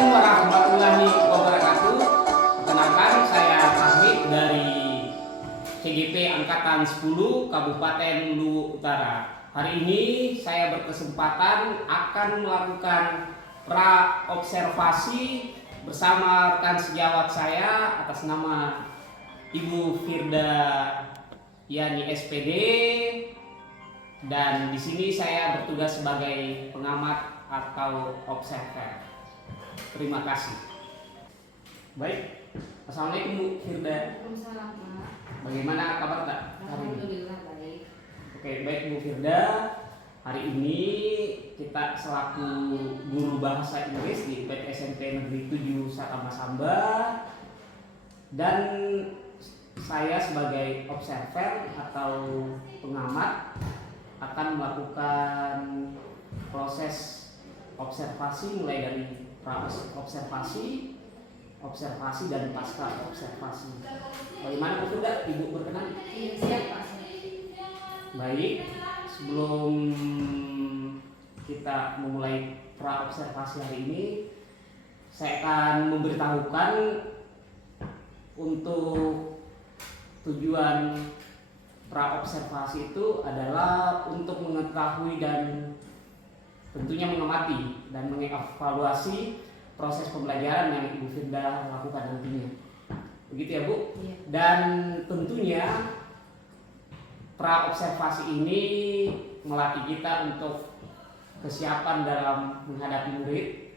Assalamualaikum warahmatullahi wabarakatuh. Perkenalkan, saya Fahmi dari CGP Angkatan 10 Kabupaten Luwu Utara. Hari ini saya berkesempatan akan melakukan pra-observasi bersama rekan sejawat saya atas nama Ibu Firda Yani SPD, dan di sini saya bertugas sebagai pengamat atau observer. Terima kasih. Baik, Assalamualaikum Bu Firda. Waalaikumsalam, Pak. Bagaimana kabar tak hari ini? Alhamdulillah baik. Oke, baik Bu Firda. Hari ini kita selaku guru bahasa Inggris di PT SMP Negeri 7 Sakamasamba, dan saya sebagai observer atau pengamat akan melakukan proses observasi mulai dari observasi dan pasca observasi. Bagaimana Bu Firda? Ibu berkenan? Iya, siap Pak. Baik, sebelum kita memulai pra observasi hari ini, saya akan memberitahukan untuk tujuan pra observasi itu adalah untuk mengetahui dan tentunya mengamati dan mengevaluasi proses pembelajaran yang Ibu Firda lakukan nantinya. Begitu ya Bu? Iya. Dan tentunya pra observasi ini melatih kita untuk kesiapan dalam menghadapi murid,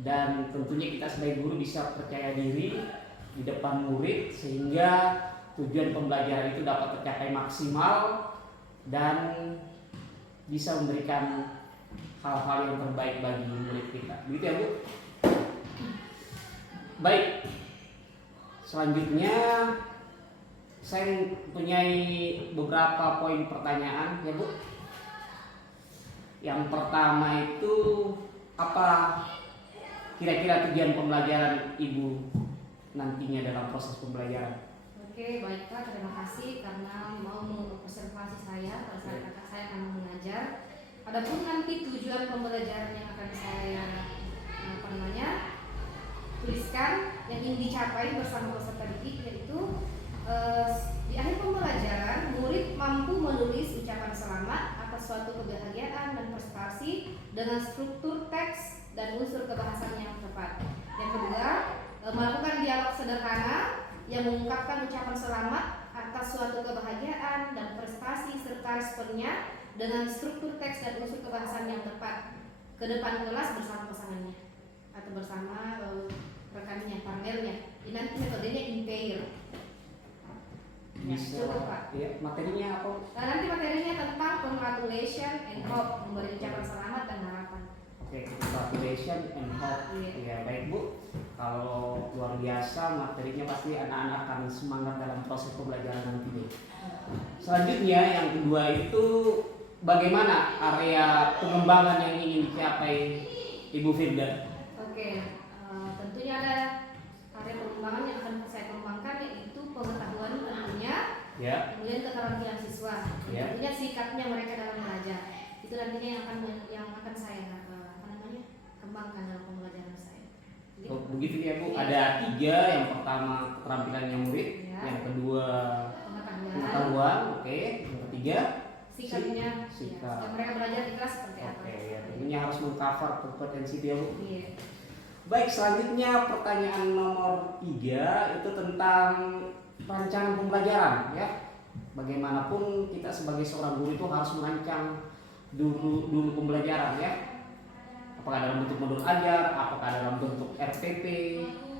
dan tentunya kita sebagai guru bisa percaya diri di depan murid sehingga tujuan pembelajaran itu dapat tercapai maksimal dan bisa memberikan hal-hal yang terbaik bagi murid kita. Begitu ya Bu? Baik, selanjutnya saya mempunyai beberapa poin pertanyaan ya Bu. Yang pertama itu, apa kira-kira tujuan pembelajaran Ibu nantinya dalam proses pembelajaran? Oke, baik Pak. Terima kasih karena mau mengobservasi saya pada saat kakak saya akan mengajar. Adapun nanti tujuan pembelajaran yang akan saya tuliskan yang ingin dicapai bersama peserta didik, yaitu di akhir pembelajaran murid mampu menulis ucapan selamat atas suatu kebahagiaan dan prestasi dengan struktur teks dan unsur kebahasaan yang tepat. Yang kedua, melakukan dialog sederhana yang mengungkapkan ucapan selamat atas suatu kebahagiaan dan prestasi serta responnya dengan struktur teks dan unsur kebahasaan yang tepat ke depan kelas bersama pasangannya atau bersama rekannya, partnernya. Ini nanti metodenya in pair. Ya, Bisa, cukup Pak. ya, materinya apa? Nah, nanti materinya tentang congratulation and hope, memberi ucapan selamat dan harapan. Oke, congratulation and hope. Iya. Ya, baik Bu. Kalau luar biasa materinya, pasti anak-anak akan semangat dalam proses pembelajaran nantinya. Selanjutnya yang kedua itu, bagaimana area pengembangan yang ingin dicapai Ibu Firda? Oke, tentunya ada area pengembangan yang akan saya kembangkan, yaitu pengetahuan tentunya, Ya. kemudian keterampilan siswa, Ya. tentunya sikapnya mereka dalam belajar. Itu nantinya yang akan saya kembangkan dalam pembelajaran saya. Jadi, Oh, begitu ya Bu. Ada 3. Yang pertama keterampilannya murid, Ya. yang kedua pengetahuan, pengetahuan, oke. Yang ketiga sikapnya, sikap. ya, mereka belajar di kelas seperti apa. Oke, ya, tentunya harus mengcover kompetensi dia Bu. Iya. Baik, selanjutnya pertanyaan nomor 3 itu tentang rancangan pembelajaran ya. Bagaimanapun kita sebagai seorang guru itu harus merancang dulu pembelajaran ya. Apakah dalam bentuk modul ajar, apakah dalam bentuk RPP,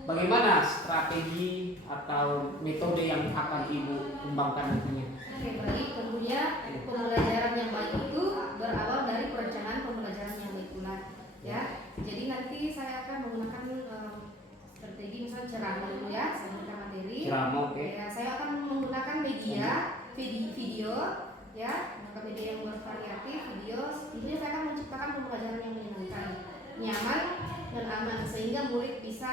bagaimana strategi atau metode yang akan Ibu kembangkan nantinya? Oke, baik. Tentunya pembelajaran yang baik itu berawal dari perencanaan pembelajaran yang baik pula, ya. Jadi nanti saya akan menggunakan strategi misalnya ceramah dulu ya, saya menggunakan materi. Ceramah, oke. Ya, saya akan menggunakan media video, ya, menggunakan media yang bervariatif, video. Tentunya saya akan menciptakan pembelajaran yang menyenangkan, nyaman dan aman, sehingga murid bisa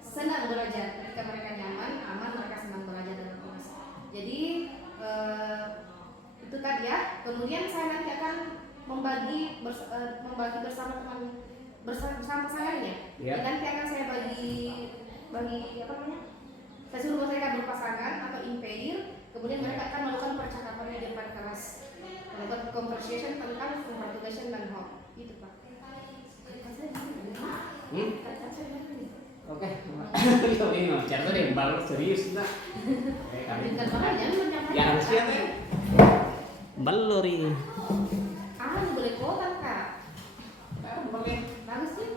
senang belajar. Ketika mereka nyaman, aman, mereka senang belajar dalam kelas. Jadi itu tadi ya. Kemudian saya nanti akan membagi bersama bersama pasangannya. Ya. Nanti akan saya bagi apa namanya? Saya suruh mereka berpasangan atau in pair, kemudian mereka akan melakukan percakapan di depan kelas, melakukan conversation tentang congratulation dan home. Gitu Pak. Oke. Yo ini bicara deh, bal serius nah. Bukan banget ya, menyampaikan. Jangan siap ya. Balor ini. Boleh kuota Kak. Boleh. Bagus sih.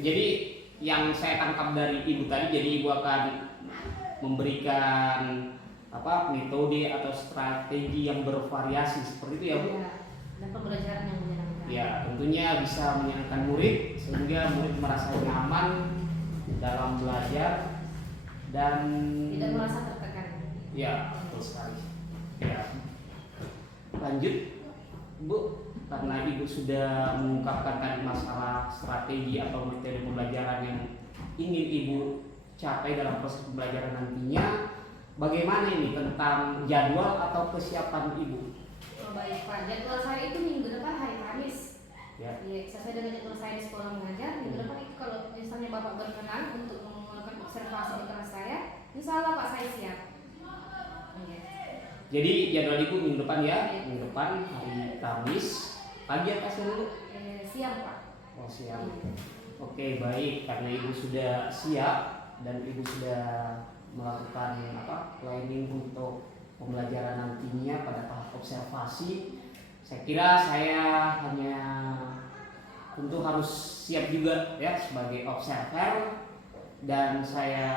Jadi yang saya tangkap dari ibu tadi, jadi ibu akan memberikan apa metode atau strategi yang bervariasi seperti itu ya Bu. Ya, dan pembelajaran yang menyenangkan. Ya, tentunya bisa menyenangkan murid sehingga murid merasa nyaman dalam belajar dan Tidak merasa tertekan. ya, betul sekali. Ya. Lanjut Bu, karena Ibu sudah mengungkapkan tadi masalah strategi atau metode pembelajaran yang ingin Ibu capai dalam proses pembelajaran nantinya, bagaimana ini tentang jadwal atau kesiapan Ibu? Oh, baik Pak, jadwal saya itu minggu depan hari Kamis. Ya. Ya, sesuai dengan jadwal saya di sekolah mengajar, minggu depan itu kalau misalnya Bapak berkenan untuk melakukan observasi di kelas saya, insya Allah Pak saya siap. Ya. Jadi jadwal Ibu minggu depan ya, minggu depan hari Kamis, pagi atau siang Bu? Siang Pak. Oh siang. Oke baik, karena Ibu sudah siap dan Ibu sudah melakukan planning untuk pembelajaran nantinya pada tahap observasi, saya kira saya hanya tentu harus siap juga ya sebagai observer, dan saya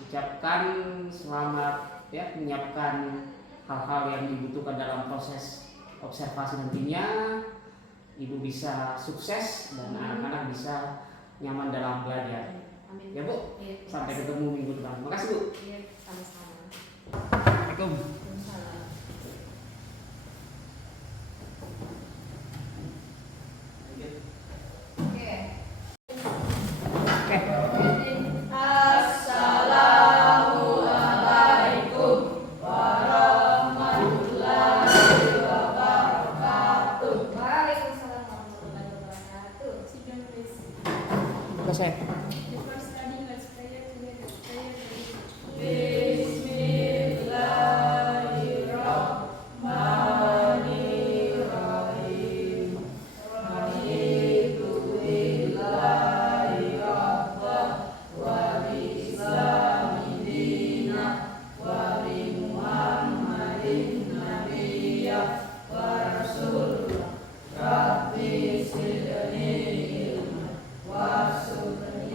ucapkan selamat ya menyiapkan hal-hal yang dibutuhkan dalam proses observasi nantinya. Ibu bisa sukses dan anak-anak bisa nyaman dalam belajar. Amin. Ya Bu, Ya, sampai ketemu minggu depan. Terima kasih Bu. Iya, sama-sama. Assalamualaikum. Waalaikumsalam. Oke. Assalamualaikum warahmatullahi wabarakatuh. Waalaikumsalam warahmatullahi wabarakatuh. Sit down, please. Selesai. Before starting, let's pray together. Bismillahirrahmanirrahim. Raditu billahi rabbah wa bi-islami dinah wa bi Muhammadin nabiyyah wa rasulah. Rabbi zidni ilman warzuqni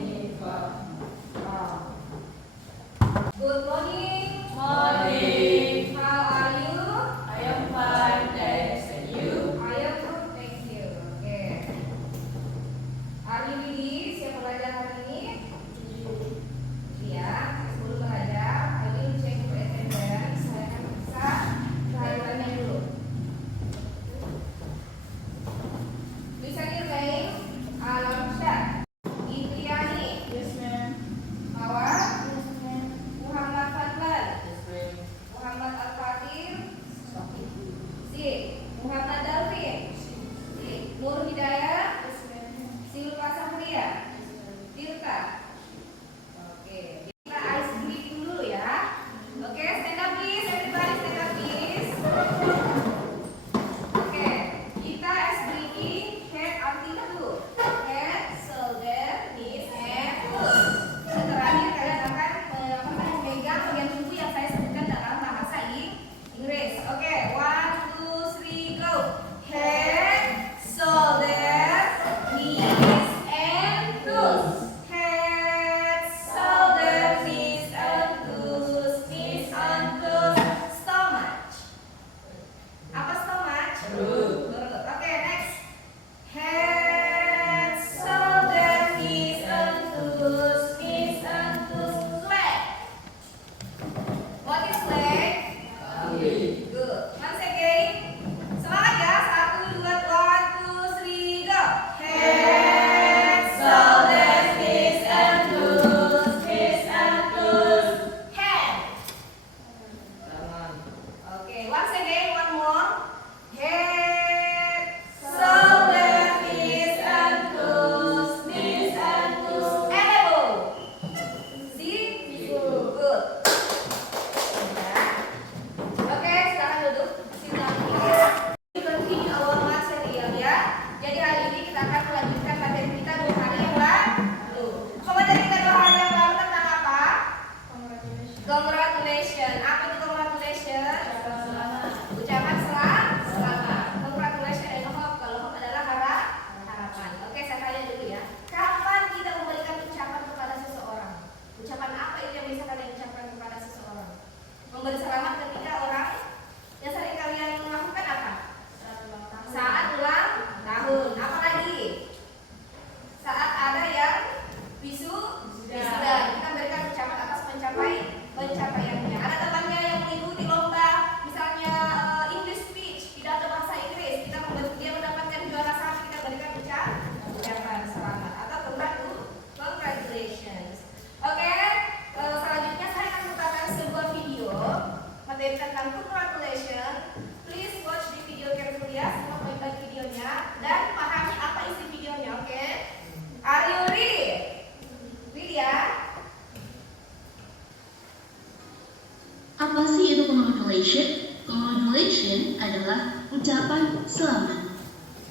congratulation adalah ucapan selamat.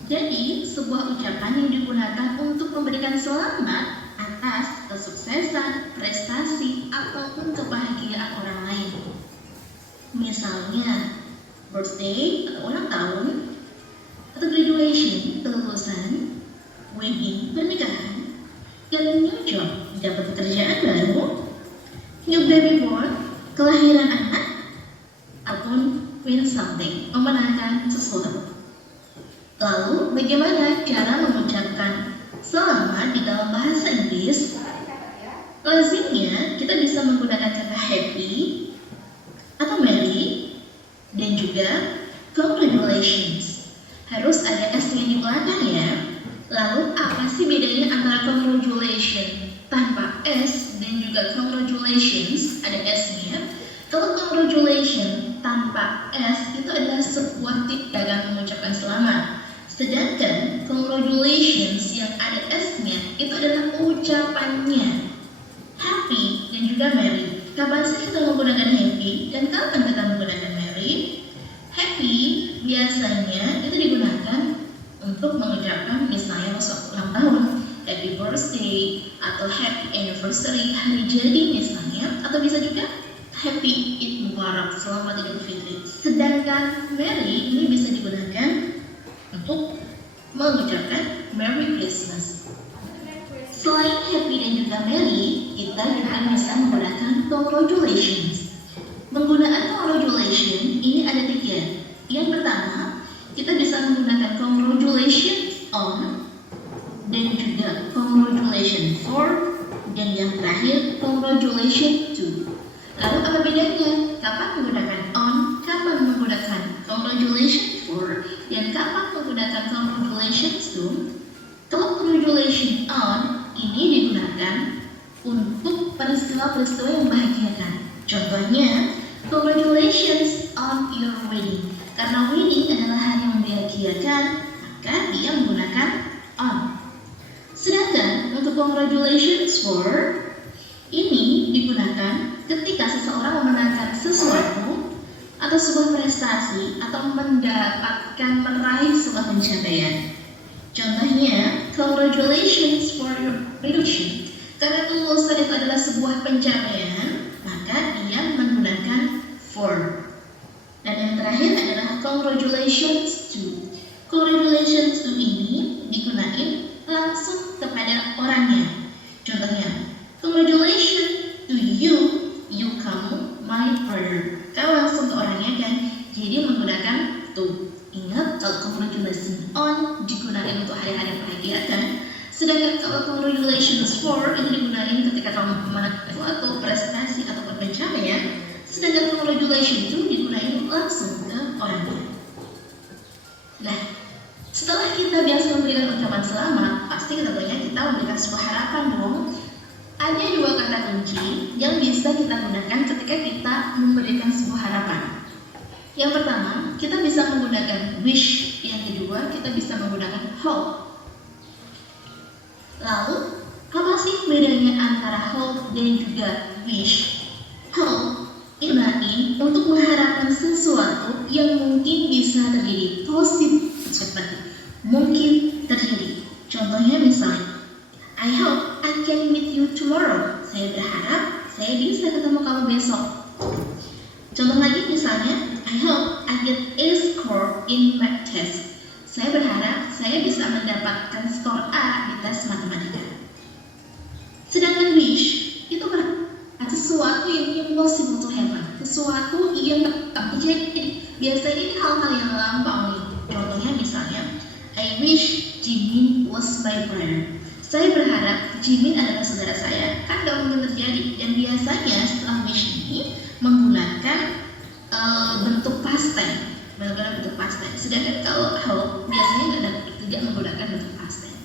Jadi, sebuah ucapan yang digunakan untuk memberikan selamat atas kesuksesan, prestasi, ataupun kebahagiaan orang lain. Misalnya, birthday atau ulang tahun, atau graduation, kelulusan, wedding, pernikahan, dan new job, dapat pekerjaan baru, new baby born, kelahiran anak, ataupun win something, memenangkan sesuatu. Lalu, bagaimana cara mengucapkan selamat di dalam bahasa Inggris? Lazimnya, kita bisa menggunakan kata happy atau merry dan juga congratulations. Harus ada S yang di belakang ya. Lalu, apa sih bedanya antara congratulation tanpa S dan juga congratulations ada S-nya? Kalau congratulation tanpa S itu adalah sebuah tip dalam mengucapkan selamat. Sedangkan congratulations yang ada S-nya itu adalah ucapannya. Happy dan juga merry. Kapan sih kita menggunakan happy dan kapan kita menggunakan merry? Happy biasanya itu digunakan untuk mengucapkan misalnya suatu ulang tahun, happy birthday atau happy anniversary, hari jadi misalnya, atau bisa juga happy Eid Mubarak, selamat Idul Fitri. Sedangkan merry ini bisa digunakan untuk mengucapkan Merry Christmas. Selain happy dan juga merry, kita juga bisa menggunakan congratulations. Penggunaan congratulations ini ada 3. Yang pertama, kita bisa menggunakan congratulations on, dan juga congratulations for, dan yang terakhir congratulations to. Lalu apa bedanya? Kapan menggunakan on, kapan menggunakan congratulations for, dan kapan menggunakan congratulations to? Kalau congratulations on ini digunakan untuk peristiwa-peristiwa yang membahagiakan. Contohnya, congratulations on your wedding. Karena wedding adalah hari yang membahagiakan, maka dia menggunakan on. Sedangkan untuk congratulations for ini digunakan ketika seseorang memenangkan sesuatu atau sebuah prestasi atau meraih sebuah pencapaian. Contohnya, congratulations for your graduation. Karena kelulusan itu adalah sebuah pencapaian, maka dia menggunakan for. Dan yang terakhir adalah congratulations to. Congratulations to ini digunakan langsung kepada orangnya. Contohnya, congratulations to you, kamu my brother. Kamu langsung ke orangnya kan? Jadi menggunakan to. Ingat, kalau congratulations on digunakan untuk hari-hari membahagiakan. Sedangkan kalau congratulations for itu digunakan ketika kamu memenangkan suatu prestasi atau pencapaian. Sedangkan congratulations itu digunakan langsung ke orangnya. Nah, setelah kita biasa memberikan ucapan selamat, pasti tentunya kita memberikan sebuah harapan dong. Ada 2 kata kunci yang bisa kita gunakan ketika kita memberikan sebuah harapan. Yang pertama, kita bisa menggunakan wish. Yang kedua, kita bisa menggunakan hope. Lalu, apa sih bedanya antara hope dan juga wish? Hope digunakan untuk mengharapkan sesuatu yang mungkin bisa terjadi, cepat, mungkin terjadi. Contohnya misalnya, I hope I can meet you tomorrow. Saya berharap saya bisa ketemu kamu besok. Contoh lagi misalnya, I hope I get A score in math test. Saya berharap saya bisa mendapatkan skor A di tes matematika. Sedangkan wish itu berarti sesuatu yang impossible to happen, sesuatu yang tak terjadi. Biasanya ini hal-hal yang lampau nih. Contohnya misalnya, I wish Jimin was my brother. Saya berharap Jimin adalah saudara saya. Kan gak mungkin terjadi. Dan biasanya setelah wish ini menggunakan bentuk past tense, bentuk past tense. Sedangkan kalau hope biasanya tidak menggunakan bentuk past tense.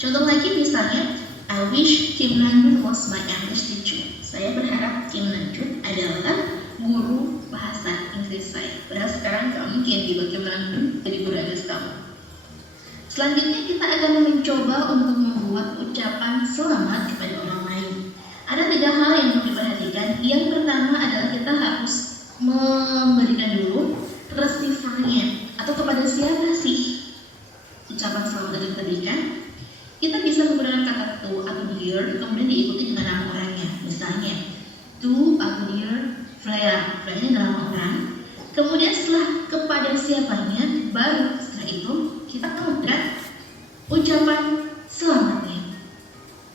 Contoh lagi misalnya, I wish Kim Nanjun was my English teacher. Saya berharap Kim Nanjun adalah guru bahasa Inggris saya. Padahal sekarang gak mungkin tiba Kim Nanjun jadi guru Inggris kamu. Selanjutnya kita akan mencoba untuk membuat ucapan selamat kepada orang lain. Ada 3 hal yang perlu diperhatikan. Yang pertama adalah kita harus memberikan dulu receiver orangnya atau kepada siapa sih ucapan selamat itu diberikan. Kita bisa menggunakan kata to atau dear kemudian diikuti dengan nama orangnya. Misalnya to atau dear Freya, Freya ini nama orang. Kemudian setelah kepada siapanya, baru setelah itu kita menggunakan ucapan selamatnya.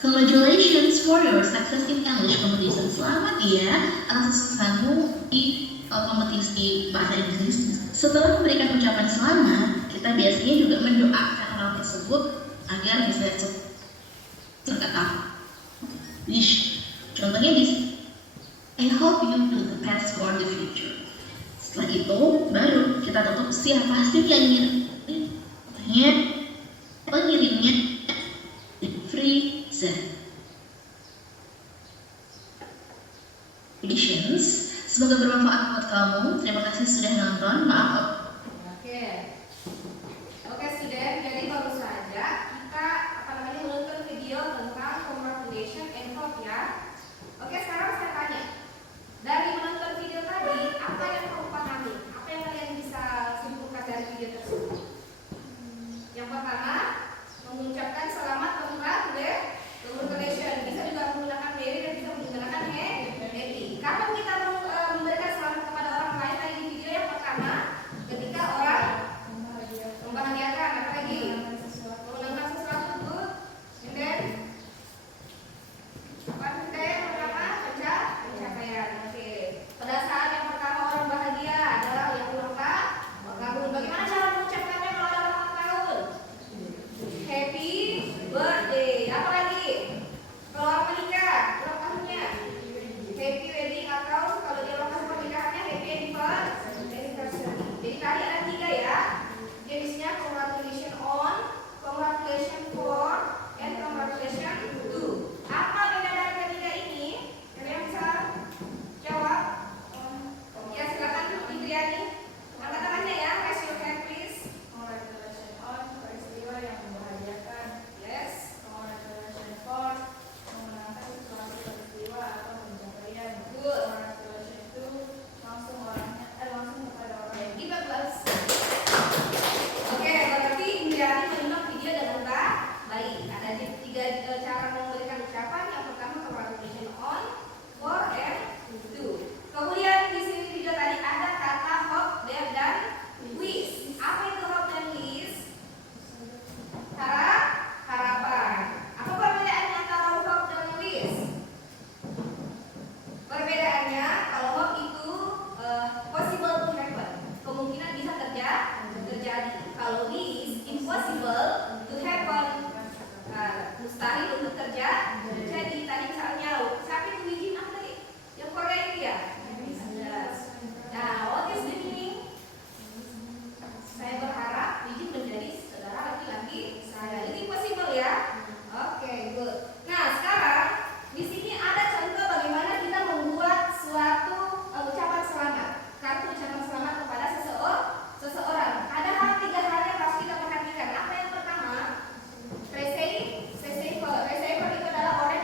Congratulations for your success in English competition. Selamat ya atas kamu di kompetisi bahasa Inggris. Setelah memberikan ucapan selamat, kita biasanya juga mendoakan orang tersebut agar bisa terkata wish. Contohnya di I hope you do the best for the future. Setelah itu baru kita tutup siapa sih yang pengirimnya free zone. Editions. Semoga bermanfaat buat kamu. Terima kasih sudah nonton. Maaf. Oke. Oke, student. Jadi baru saja kita menonton video tentang congratulation and hope ya. Oke, sekarang saya tanya. Dari menonton video tadi, apa yang kamu pahami? Apa yang kalian bisa simpulkan dari video tersebut? Yang pertama, mengucapkan selamat congratulation. Bisa juga menggunakan very dan bisa menggunakan happy. Kapan kita memberikan selamat kepada orang lain tadi di video yang pertama? Ketika orang membahagiakan, apa lagi? Mengenangkan sesuatu good. And then apa yang pertama? Pencapaian. Oke. Pada saat yang pertama orang bahagia adalah yang ulang tahun. Bagaimana cara mengucapkannya kalau ada ulang tahun? Happy birthday. Apa lagi? Kalau orang menikah, ulang tahunnya happy wedding, atau kalau dia ulang tahun pernikahannya happy anniversary. Jadi tadi ada 3 ya. Jenisnya congratulation on, congratulation for, and congratulation to. Apa beda dari ketiga ini? Kalian bisa jawab? Ya, silakan Indriani. Angkat tangannya ya, raise your hand please. Congratulations on peristiwa yang membahagiakan. Yes. Congratulations for memenangkan sesuatu peristiwa atau pencapaian. Good. Congratulations to langsung kepada orang yang Give a plus. Oke, berarti Indriani menyimak video dengan baik. Ada 3 cara memberikan ucapan. Yang pertama congratulations on, for, and to. Kemudian di sini video tadi ada kata hope, dare, dan wish. Apa itu hope dan wish? Harapan. Apa perbedaannya antara hope dan wish? Perbedaannya, kalau hope itu possible to happen, kemungkinan bisa terjadi. Kalau wish impossible to happen, mustahil untuk terjadi. Tadi misalnya, siapa itu Wijin apa tadi? Yang Korea itu ya? Nah, what is the meaning? Saya berharap Wijin menjadi saudara laki-laki saya. Itu impossible ya? Oke, good. Nah, sekarang di sini ada contoh bagaimana kita membuat suatu ucapan selamat. Kartu ucapan selamat kepada seseorang. Ada 3 hal yang harus kita perhatikan. Apa yang pertama? Receiver itu adalah orang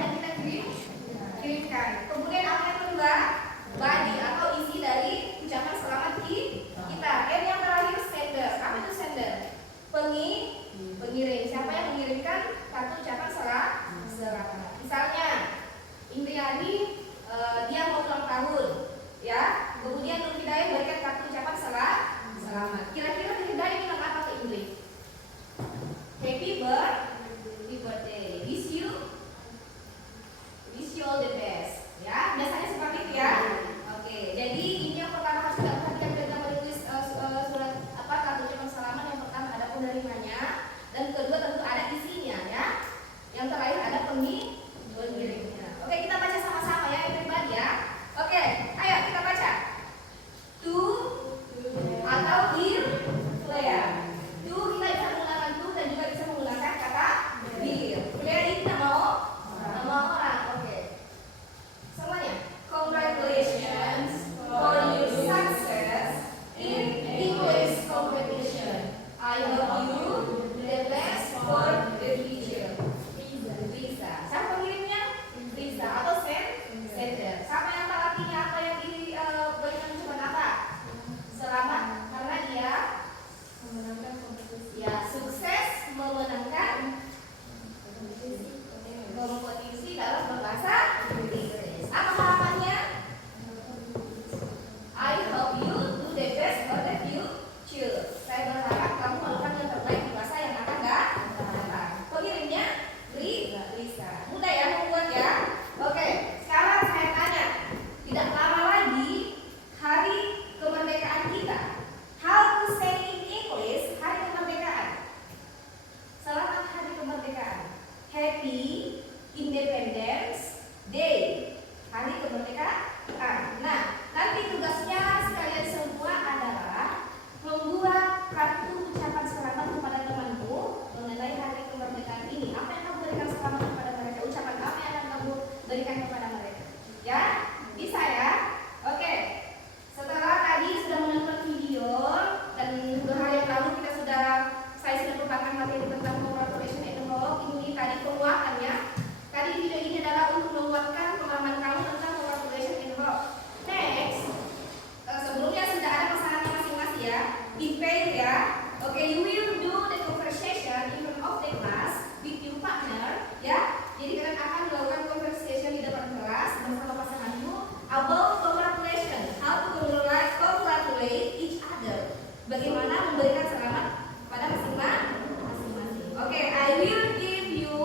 Okay, you will do the conversation in front of the class with your partner, ya. Jadi kalian akan melakukan conversation di depan kelas bersama pasanganmu about congratulation, how to congratulate each other. Bagaimana memberikan selamat pada masing-masing. Okay, I will give you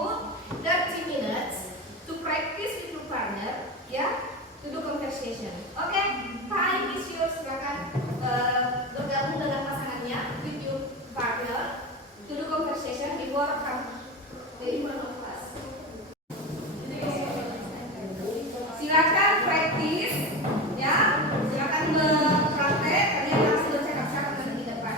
30 minutes to practice with your partner, ya, to do conversation. Okay, time is yours. Silakan bergabung dengan pasangannya with your partner to do conversation before come in front of class. Silakan practice, ya. Silakan berpraktek. Kalian langsung bercakap-cakap nanti di depan.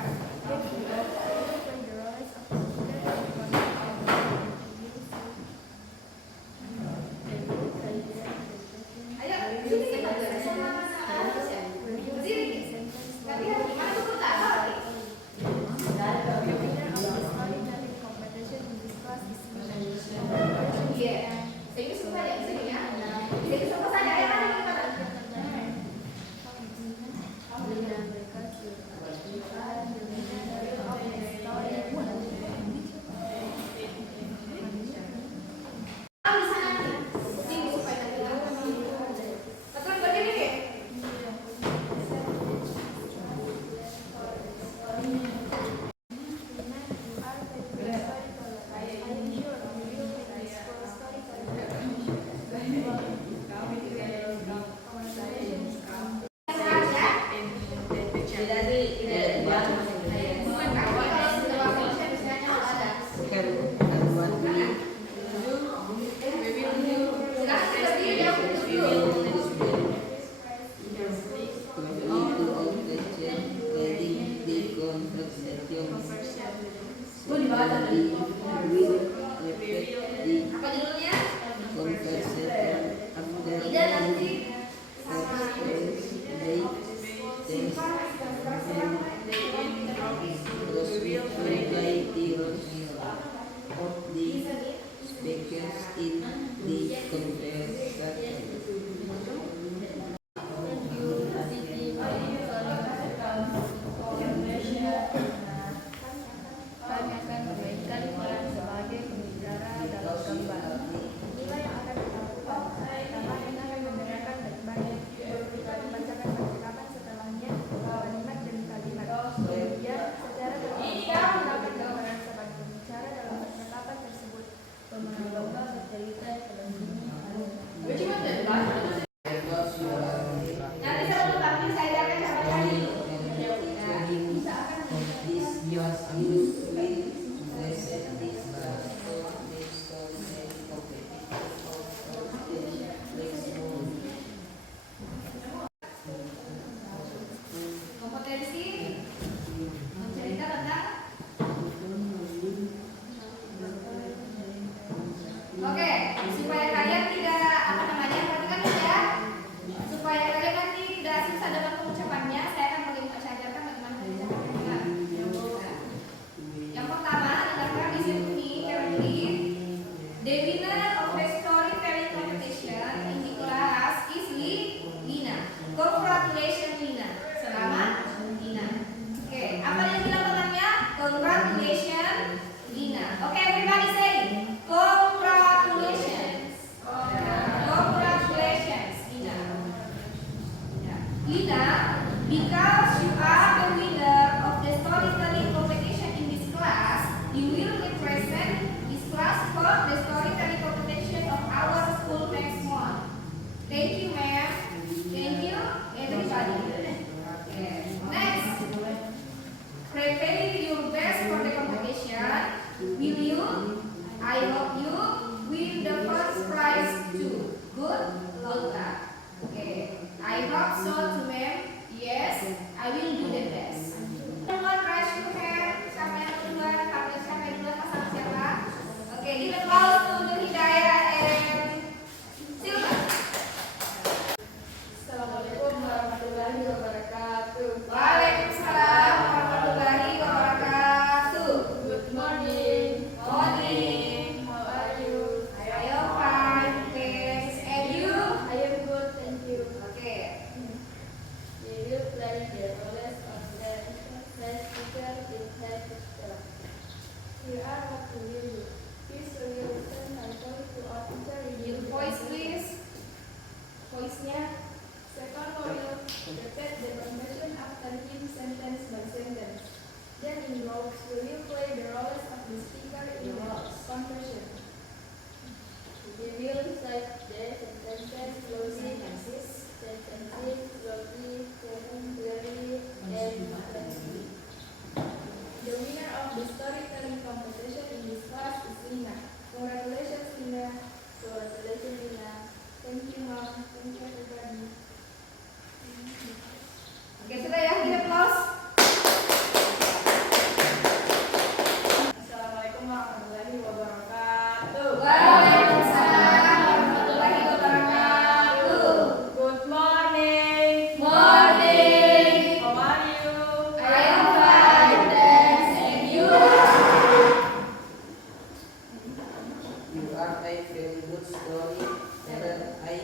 Ayo, sini kita belajar sama Alicia. Berdiri. Kalian gimana tuh tak tahu? Iya. Saya suka ya sini ya. Jadi sama saja ya ada kita. Bisa nanti. Sini supaya nanti. Betul berdiri deh. Apa judulnya? Tidak nanti sama Kami akan memberikan peran sebagai pembicara dalam gambar. Inilah yang akan dilakukan. Pertama, kita akan mendengarkan baik-baik. Kita membacakan percakapan setelahnya, kalimat demi kalimat. Kemudian, secara bertahap kita akan berperan sebagai pembicara dalam percakapan tersebut. Pemenang lomba bercerita dalam sini. nanti sebelum tampil saya akan sama tadi. Kompetensi mencerita tentang. Oke, supaya kalian tidak apa namanya, perhatikan ya. Supaya kalian nanti tidak susah dalam pengucapannya, saya akan ajarkan bagaimana mengucapkannya. Yang pertama, dengarkan di sini it has to spell. Here are what we will do. First, we will listen carefully to our teacher reading Your the voice conversation. please. Voice-nya. Second, we will repeat the conversation after him sentence by sentence. Then in blocks, we will play the roles of the speaker in the conversation. We will recite the sentences slowly, clearly, and clearly. The winner of the storytelling competition in this class is Lina. Congratulations, Lina. Congratulations, Lina. Thank you, Mom. Thank you, everybody. Oke, sudah ya, kita close. Assalamualaikum warahmatullahi wabarakatuh. Waalaikumsalam warahmatullahi wabarakatuh. Good morning. Morning. How are you? I am fine, thanks. And you? You are a very good story teller. I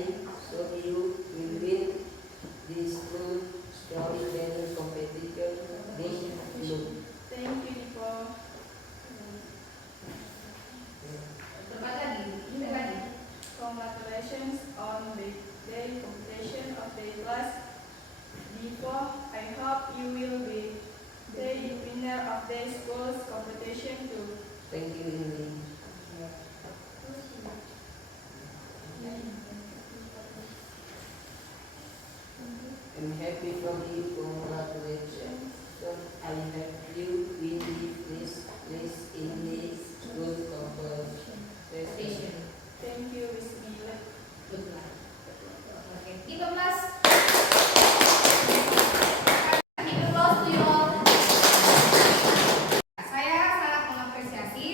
hope you will win this school storytelling competition this year. Thank you, Nico. Depan lagi, ini lagi. Congratulations on the day completion of the class. Before, I hope you will be the winner of the school's competition too. Thank you, Indy. I'm happy for you. Congratulations. So I have you win the first place in the school competition. Thank you, Miss Mila. Good luck. Oke, kita kelas. Kita close to you all. Saya sangat mengapresiasi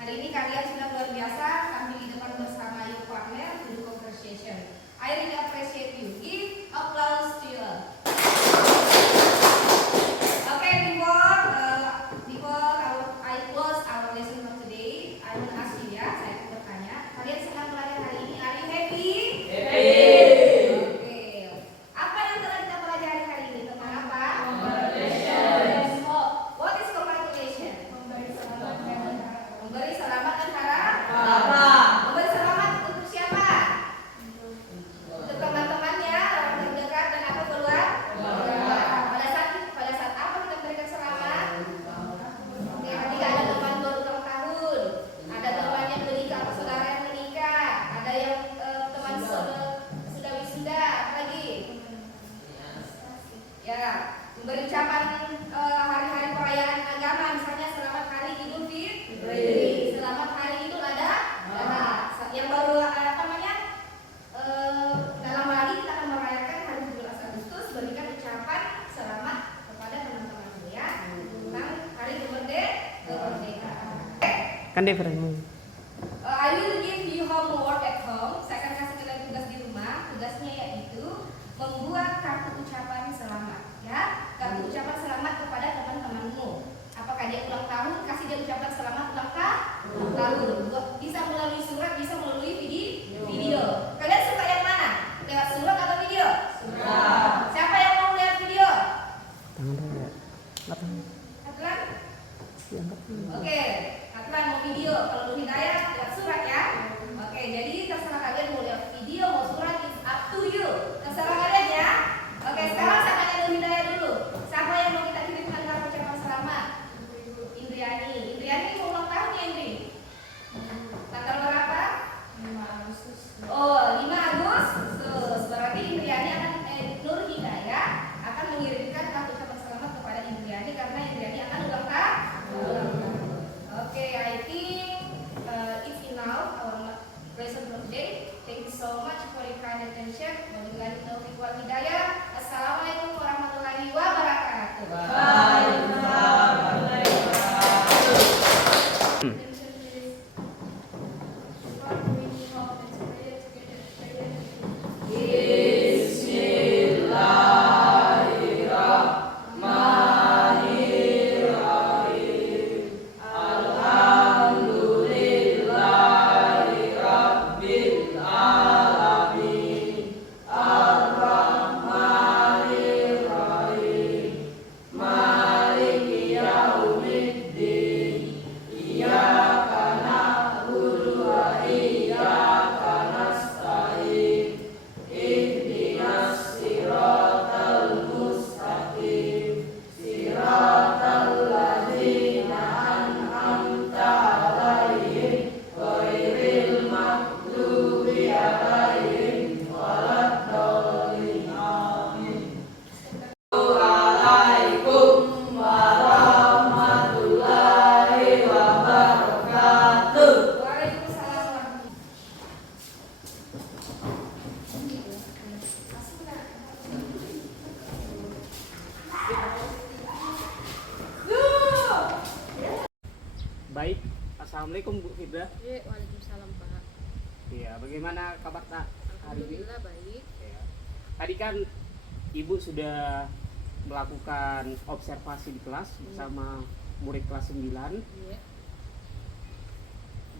hari ini kalian sudah luar biasa tampil di depan bersama your partner to do conversation. I really appreciate you. Give applause to you all. Okay, before I close our lesson for today, I will ask you ya, saya akan bertanya, kalian senang belajar hari ini? Are you happy? Oke. Apa yang telah kita pelajari hari ini? Tentang apa? Congratulations. Oh, what is congratulation? Memberi selamat dan harap? Memberi selamat untuk siapa? Untuk teman-temannya, orang terdekat dan apa keluar? Pada saat apa kita memberikan selamat? Oke, ketika ada teman baru ulang tahun, ada teman yang menikah atau saudara yang menikah, ada yang teman sudah wisuda, apa lagi? Ya, memberi ucapan hari-hari perayaan agama, misalnya selamat hari Idul Fitri, selamat hari Idul Adha. Yang baru apa namanya? Gak lama lagi kita akan merayakan hari 17 Agustus, berikan ucapan selamat kepada teman-teman ya tentang hari kemerdekaan. Kan different. I will give you homework at home. Saya akan kasih kalian tugas di rumah. Tugasnya yaitu membuat kartu ucapan selamat. Ya, kartu ucapan selamat kepada teman-temanmu. Apakah dia ulang tahun? Kasih dia ucapan selamat ulang tahun. Bisa melalui surat, bisa melalui video. Kalian suka yang mana? Lewat surat atau video? Surat. Siapa yang mau lihat video? Tangan saya. Atlan? Diangkat. Oke, Atlan mau video. Kalau lu Hidayah lewat surat ya. Oke, jadi terserah kalian mau lihat video, mau surat, it's up to you. Terserah kalian ya. Oke, sekarang saya tanya dulu Hidayah dulu. Siapa yang mau kita kirimkan kartu ucapan selamat? Indriani. Indriani mau ulang tahun ya Indri? Tanggal berapa? 5 Agustus. Oh, 5 Agustus. Berarti Indriani akan Nur Hidayah akan mengirimkan kartu ucapan selamat kepada Indriani karena Indriani akan ulang tahun. Oke, I think it's enough our lesson Baik, assalamualaikum Bu Fidra. Ya, waalaikumsalam Pak. Iya, bagaimana kabar tak hari ini? Alhamdulillah baik. Ya. Tadi kan Ibu sudah melakukan observasi di kelas bersama murid kelas 9. Iya.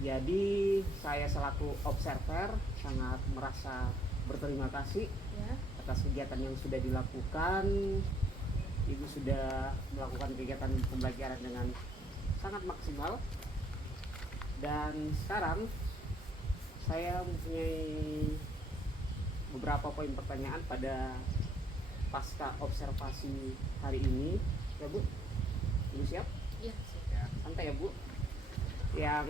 Jadi saya selaku observer sangat merasa berterima kasih Ya. atas kegiatan yang sudah dilakukan. Ibu sudah melakukan kegiatan pembelajaran dengan sangat maksimal. Dan sekarang saya mempunyai beberapa poin pertanyaan pada pasca observasi hari ini. Ya Bu, Ibu siap? Iya. Ya, santai ya Bu. Yang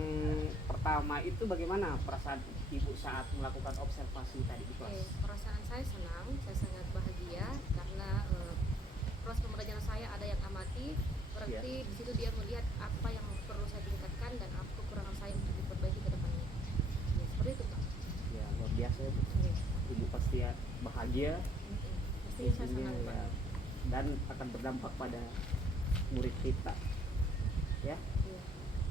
pertama itu bagaimana perasaan Ibu saat melakukan observasi tadi di Oke, kelas? perasaan saya senang, saya sangat bahagia karena proses pembelajaran saya ada yang amati, berarti di situ dia melihat apa yang perlu saya tingkatkan dan apa kekurangan saya untuk diperbaiki ke depannya. Ya, seperti itu Pak. Ya, luar biasa ya Bu. Oke. Ibu pasti ya bahagia. Pastinya saya Intinya senang Pak. ya, dan akan berdampak pada murid kita. Ya. Iya.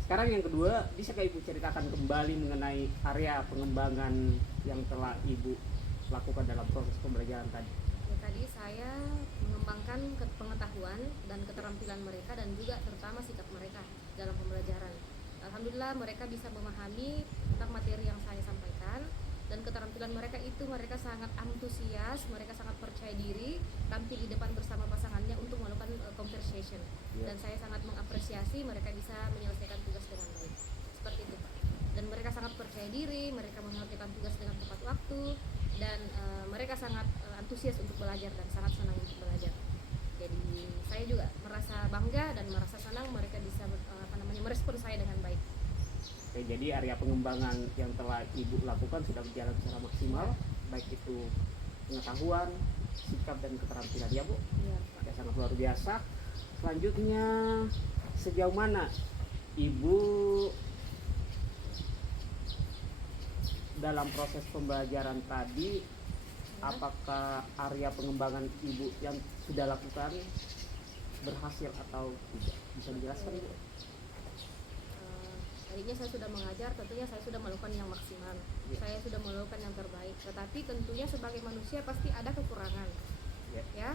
Sekarang yang kedua, bisa Ibu ceritakan kembali mengenai area pengembangan yang telah Ibu lakukan dalam proses pembelajaran tadi? Ya, tadi saya mengembangkan pengetahuan dan keterampilan mereka dan juga terutama sikap mereka dalam pembelajaran. Alhamdulillah mereka bisa memahami tentang materi yang saya sampaikan dan keterampilan mereka itu mereka sangat antusias, mereka sangat percaya diri tampil di depan bersama pasangannya untuk melakukan conversation. Ya. Dan saya sangat mengapresiasi mereka bisa menyelesaikan tugas dengan baik. Seperti itu Pak. Dan mereka sangat percaya diri, mereka mengerjakan tugas dengan tepat waktu dan mereka sangat antusias untuk belajar dan sangat senang untuk belajar. Jadi saya juga merasa bangga dan merasa senang mereka bisa merespon saya dengan baik. Oke, jadi area pengembangan yang telah Ibu lakukan sudah berjalan secara maksimal, baik itu pengetahuan, sikap dan keterampilan ya Bu. Iya Pak. Ya, sangat luar biasa. Selanjutnya, sejauh mana Ibu dalam proses pembelajaran tadi, apakah area pengembangan Ibu yang sudah lakukan berhasil atau tidak? Bisa dijelaskan Ibu? Tadinya saya sudah mengajar, tentunya saya sudah melakukan yang maksimal. Ya. Saya sudah melakukan yang terbaik. Tetapi tentunya sebagai manusia pasti ada kekurangan. Ya. Ya.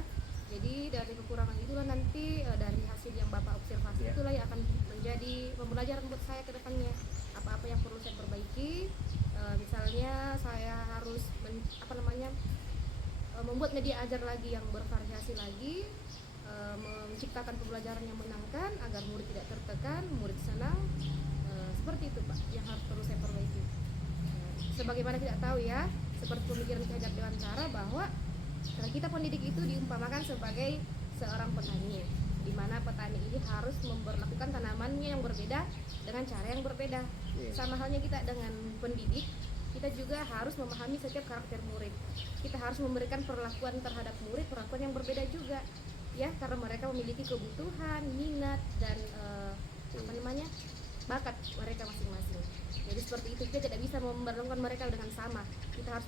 Jadi dari kekurangan itulah nanti dari hasil yang Bapak observasi Ya. itulah yang akan menjadi pembelajaran buat saya ke depannya. Apa-apa yang perlu saya perbaiki, misalnya saya harus membuat media ajar lagi yang bervariasi lagi, menciptakan pembelajaran yang menyenangkan agar murid tidak tertekan, murid senang. Seperti itu Pak yang harus perlu saya perbaiki. Sebagaimana tidak tahu ya, seperti pemikiran Ki Hajar Dewantara bahwa kita pendidik itu diumpamakan sebagai seorang petani, di mana petani ini harus memperlakukan tanamannya yang berbeda dengan cara yang berbeda. Sama halnya kita dengan pendidik, kita juga harus memahami setiap karakter murid. Kita harus memberikan perlakuan terhadap murid, perlakuan yang berbeda juga, ya, karena mereka memiliki kebutuhan, minat dan bakat mereka masing-masing. Jadi seperti itu, kita tidak bisa memperlakukan mereka dengan sama. Kita harus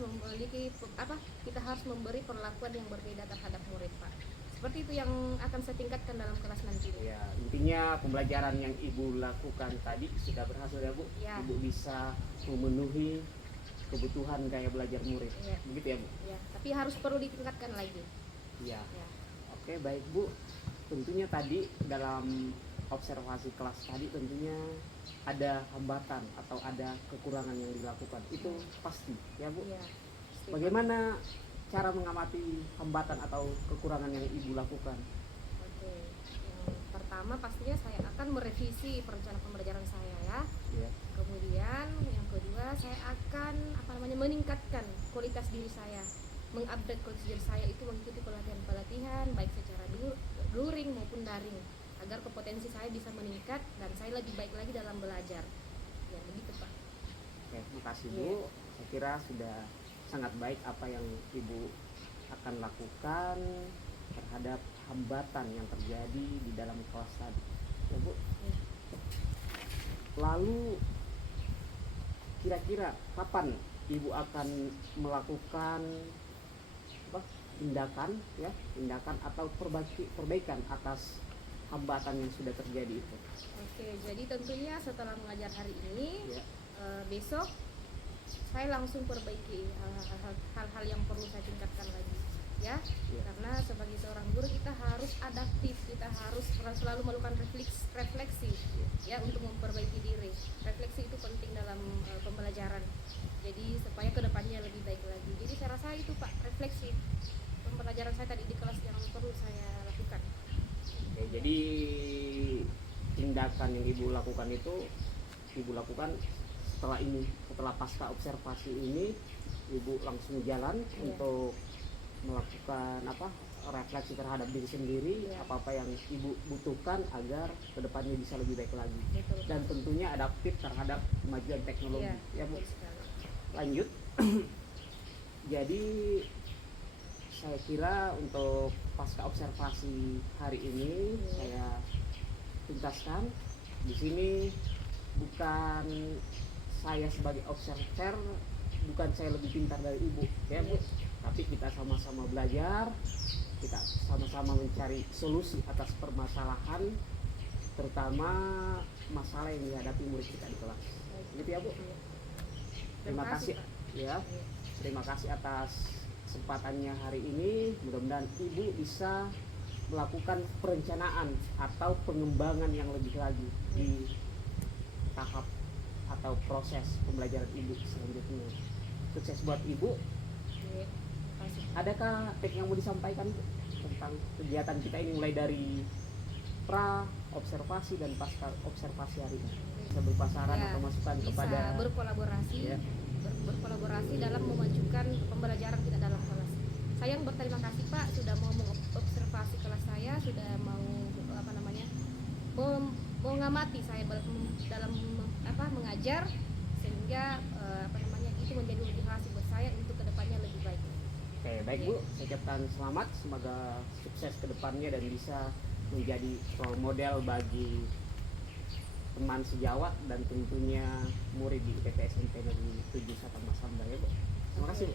kita harus memberi perlakuan yang berbeda terhadap murid Pak. Seperti itu yang akan saya tingkatkan dalam kelas nanti. Ya, intinya pembelajaran yang Ibu lakukan tadi sudah berhasil ya Bu. Ya. Ibu bisa memenuhi kebutuhan gaya belajar murid. Ya. Begitu ya Bu? Ya, tapi harus perlu ditingkatkan lagi. Iya. Ya. Oke, baik Bu. Tentunya tadi dalam observasi kelas tadi tentunya ada hambatan atau ada kekurangan yang dilakukan. Itu pasti ya Bu. Ya. Bagaimana cara mengamati hambatan atau kekurangan yang Ibu lakukan? Oke. Yang pertama pastinya saya akan merevisi perencanaan pembelajaran saya ya. Ya. Kemudian yang kedua saya akan meningkatkan kualitas diri saya, mengupdate kualitas diri saya itu mengikuti pelatihan baik secara luring maupun daring agar kompetensi saya bisa meningkat dan saya lebih baik lagi dalam belajar. Ya begitu Pak. Oke, makasih Bu. Saya kira sudah sangat baik apa yang Ibu akan lakukan terhadap hambatan yang terjadi di dalam kelas tadi. Ya Bu. Ya. Lalu kira-kira kapan Ibu akan melakukan tindakan atau perbaikan atas hambatan yang sudah terjadi itu? Oke, jadi tentunya setelah mengajar hari ini, Ya. besok saya langsung perbaiki hal-hal yang perlu saya tingkatkan lagi, ya. Ya. Karena sebagai seorang guru kita harus adaptif, kita harus selalu melakukan refleksi, ya, untuk memperbaiki diri. Refleksi itu penting dalam pembelajaran. Jadi supaya kedepannya lebih baik lagi. Jadi saya rasa itu Pak, refleksi pembelajaran saya tadi di kelas yang perlu saya lakukan. Oke, jadi tindakan yang Ibu lakukan itu Ibu lakukan setelah pasca observasi ini Ibu langsung jalan Iya. untuk melakukan refleksi terhadap diri sendiri, Iya. apa-apa yang Ibu butuhkan agar kedepannya bisa lebih baik lagi, Betul. dan tentunya adaptif terhadap kemajuan teknologi. Ya Bu, betul sekali. lanjut. Jadi saya kira untuk pasca observasi hari ini saya tuntaskan di sini, bukan saya sebagai observer, bukan saya lebih pintar dari Ibu, ya Bu, tapi kita sama-sama belajar, kita sama-sama mencari solusi atas permasalahan, terutama masalah yang dihadapi murid kita di kelas. Gitu ya Bu. Terima kasih Pak. ya. Terima kasih atas kesempatannya hari ini. Mudah-mudahan Ibu bisa melakukan perencanaan atau pengembangan yang lebih lagi di tahap atau proses pembelajaran Ibu selanjutnya. Sukses buat Ibu. Terima kasih. Adakah teks yang mau disampaikan Bu, tentang kegiatan kita ini mulai dari pra observasi dan pasca observasi hari ini? Bisa berupa saran Ya, atau masukan bisa kepada berkolaborasi, Ya. berkolaborasi dalam memajukan pembelajaran kita dalam kelas. Saya yang berterima kasih Pak sudah mau mengobservasi kelas saya, sudah mau mengamati saya dalam mengajar, sehingga itu menjadi motivasi buat saya untuk kedepannya lebih baik. Oke, baik Bu, saya ucapkan selamat, semoga sukses ke depannya dan bisa menjadi role model bagi teman sejawat dan tentunya murid di IPP SMP Negeri 7 Satang Masamba ya Bu. Terima kasih Bu.